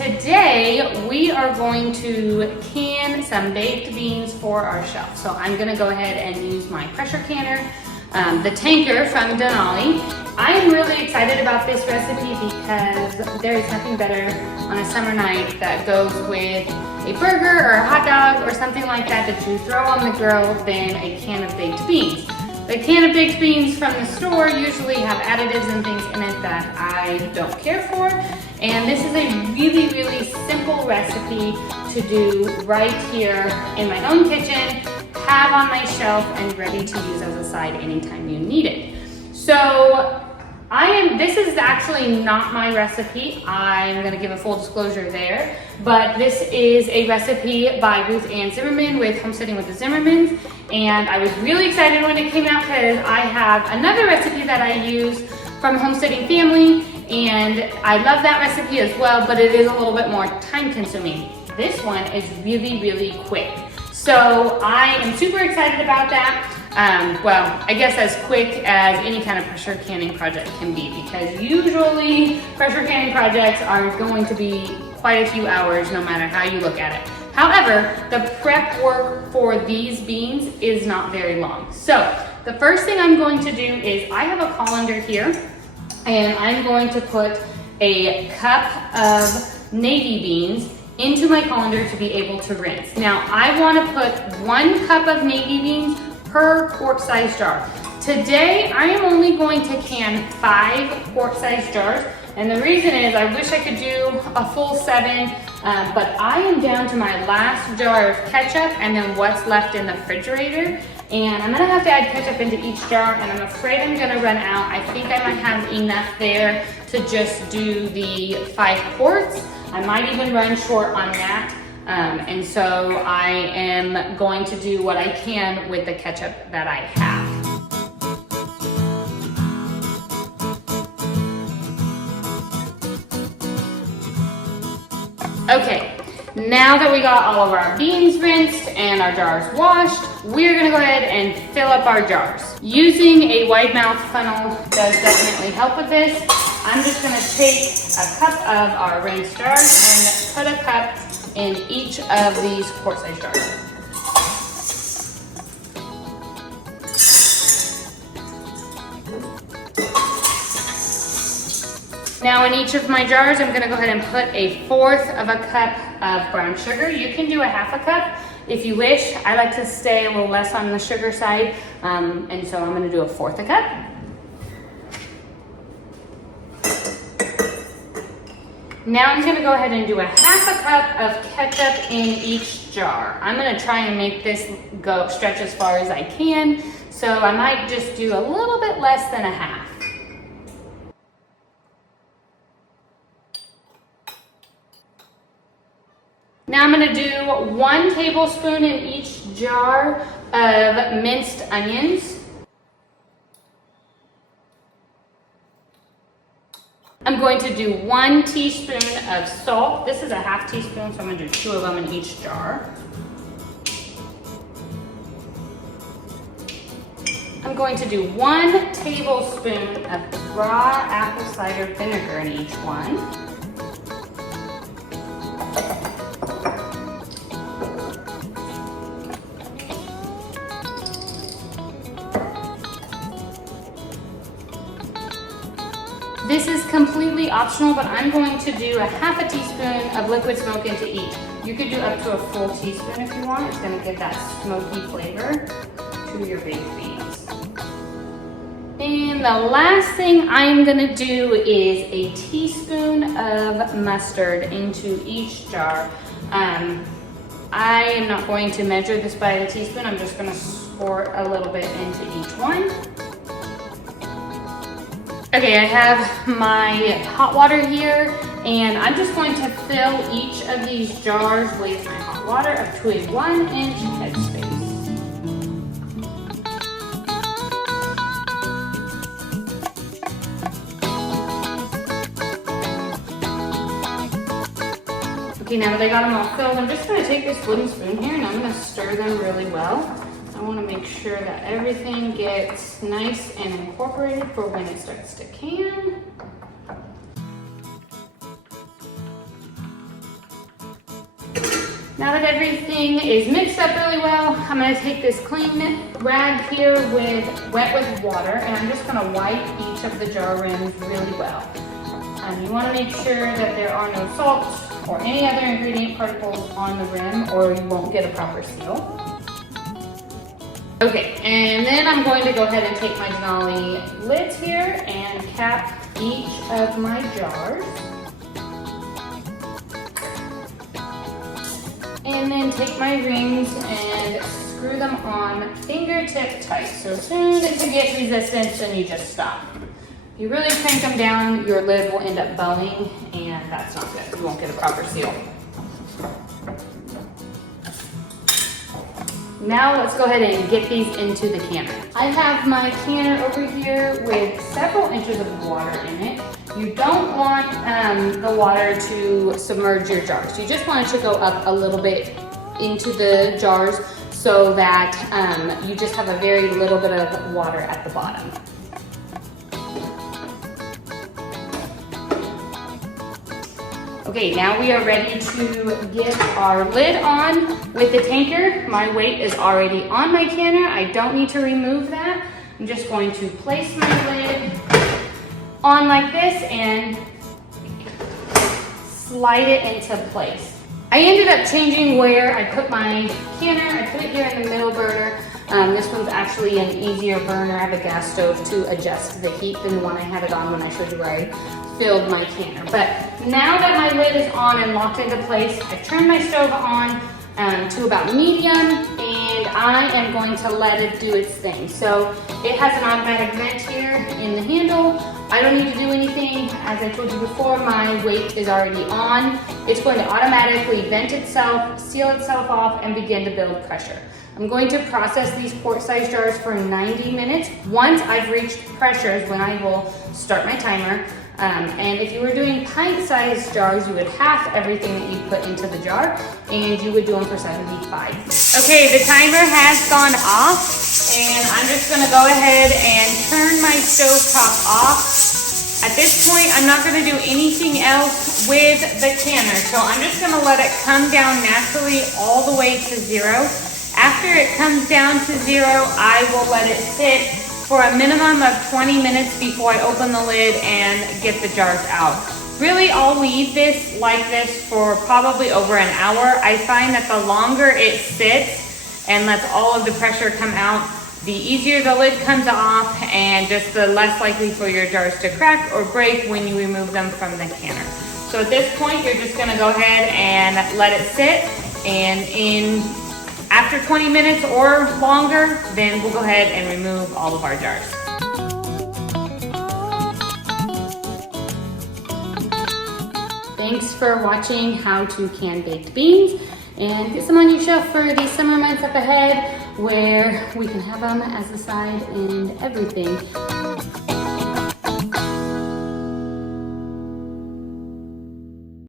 Today, we are going to can some baked beans for our shelf. So I'm gonna go ahead and use my pressure canner, the tanker from Denali. I'm really excited about this recipe because there is nothing better on a summer night that goes with a burger or a hot dog or something like that that you throw on the grill than a can of baked beans. The can of baked beans from the store usually have additives and things in it that I don't care for. And this is a really, really simple recipe to do right here in my own kitchen, have on my shelf, and ready to use as a side anytime you need it. So this is actually not my recipe. I'm gonna give a full disclosure there, but this is a recipe by Ruth Ann Zimmerman with Homesteading with the Zimmermans. And I was really excited when it came out because I have another recipe that I use from Homesteading Family, and I love that recipe as well, but it is a little bit more time consuming. This one is really, really quick. So I am super excited about that. Well, I guess as quick as any kind of pressure canning project can be, because usually pressure canning projects are going to be quite a few hours no matter how you look at it. However, the prep work for these beans is not very long. So the first thing I'm going to do is I have a colander here, and I'm going to put a cup of navy beans into my colander to be able to rinse. Now, I want to put 1 cup of navy beans per quart-size jar. Today, I am only going to can 5 quart-size jars, and the reason is I wish I could do a full 7, but I am down to my last jar of ketchup and then what's left in the refrigerator. And I'm gonna have to add ketchup into each jar, and I'm afraid I'm gonna run out. I think I might have enough there to just do the 5 quarts. I might even run short on that. And so I am going to do what I can with the ketchup that I have. Okay, now that we got all of our beans rinsed and our jars washed, we're gonna go ahead and fill up our jars. Using a wide mouth funnel does definitely help with this. I'm just gonna take a cup of our rinsed jars and put a cup in each of these quart-size jars. Now in each of my jars, I'm gonna go ahead and put 1/4 of a cup of brown sugar. You can do a 1/2 cup if you wish. I like to stay a little less on the sugar side, and so I'm gonna do 1/4 a cup. Now I'm gonna go ahead and do a 1/2 cup of ketchup in each jar. I'm gonna try and make this stretch as far as I can, so I might just do a little bit less than a 1/2. Now I'm gonna do 1 tablespoon in each jar of minced onions. I'm going to do 1 teaspoon of salt. This is a 1/2 teaspoon, so I'm gonna do 2 of them in each jar. I'm going to do 1 tablespoon of raw apple cider vinegar in each one. This is completely optional, but I'm going to do a 1/2 teaspoon of liquid smoke into each. You could do up to a full teaspoon if you want. It's gonna give that smoky flavor to your baked beans. And the last thing I'm gonna do is a teaspoon of mustard into each jar. I am not going to measure this by the teaspoon. I'm just gonna squirt a little bit into each one. Okay, I have my hot water here, and I'm just going to fill each of these jars with my hot water up to a 1-inch headspace. Okay, now that I got them all filled, I'm just gonna take this wooden spoon here and I'm gonna stir them really well. I wanna make sure that everything gets nice and incorporated for when it starts to can. Now that everything is mixed up really well, I'm gonna take this clean rag here wet with water, and I'm just gonna wipe each of the jar rims really well. You wanna make sure that there are no salts or any other ingredient particles on the rim, or you won't get a proper seal. Okay, and then I'm going to go ahead and take my Denali lids here and cap each of my jars. And then take my rings and screw them on fingertip tight. So as soon as you get resistance, then you just stop. If you really crank them down, your lid will end up bowing, and that's not good. You won't get a proper seal. Now let's go ahead and get these into the canner. I have my canner over here with several inches of water in it. You don't want the water to submerge your jars. You just want it to go up a little bit into the jars so that you just have a very little bit of water at the bottom. Okay, now we are ready to get our lid on with the tanker. My weight is already on my canner. I don't need to remove that. I'm just going to place my lid on like this and slide it into place. I ended up changing where I put my canner. I put it here in the middle burner. This one's actually an easier burner. I have a gas stove to adjust the heat than the one I had it on when I showed you where I filled my canner. But now that my lid is on and locked into place, I've turned my stove on to about medium, and I am going to let it do its thing. So it has an automatic vent here in the handle. I don't need to do anything. As I told you before, my weight is already on. It's going to automatically vent itself, seal itself off, and begin to build pressure. I'm going to process these quart-sized jars for 90 minutes. Once I've reached pressure is when I will start my timer. And if you were doing pint-sized jars, you would half everything that you put into the jar, and you would do them for 75. Okay, the timer has gone off, and I'm just gonna go ahead and turn my stove top off. At this point, I'm not gonna do anything else with the canner, so I'm just gonna let it come down naturally all the way to 0. After it comes down to 0, I will let it sit for a minimum of 20 minutes before I open the lid and get the jars out. Really, I'll leave this like this for probably over an hour. I find that the longer it sits and lets all of the pressure come out, the easier the lid comes off, and just the less likely for your jars to crack or break when you remove them from the canner. So at this point, you're just gonna go ahead and let it sit, and after 20 minutes or longer, then we'll go ahead and remove all of our jars. Thanks for watching how to can baked beans, and get some on your shelf for these summer months up ahead where we can have them as a side and everything.